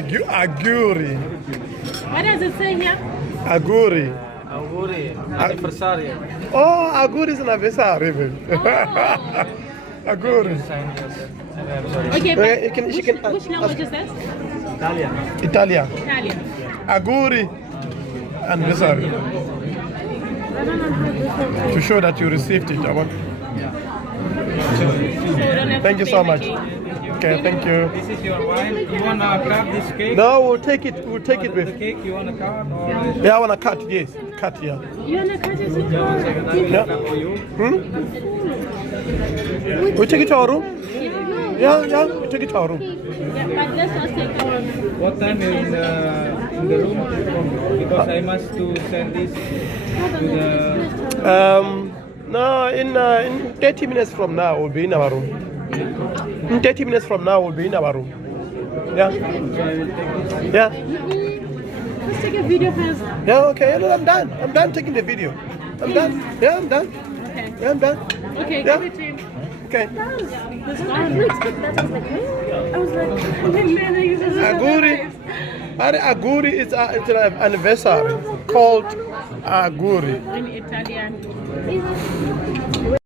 Aguri. What does it say here? Aguri. Auguri, anniversary. Oh, Aguri is an anniversary. Aguri. Sign yourself. I'm sorry. Okay, Okay, but she can which language is that? Italian. Italian. Italian. Aguri. Anniversary. To show that you received it. I want. So we don't have Thank to you pay so the much. cake. Okay, thank you. This is your wine. You wanna grab this cake? No, we'll take it. We'll take it The with. cake you wanna cut or? Yeah, I want to cut. Yes, cut here. You wanna cut it? Yeah. We take it to our room. Yeah, we take it to our room. Yeah, but let's just take our. What time you're in the room? Because I must to send this to the. No, in 30 minutes from now, we'll be in our room. In 30 minutes from now, we'll be in our room. Yeah. Yeah. Let's take a video first. Yeah, okay. No, I'm done. I'm done taking the video. I'm done. Yeah, I'm done. Okay. Yeah, I'm done. Okay, Yeah. give it to him. Okay. I was like, Aguri. Aguri is it's an anniversary called Aguri. in Italian.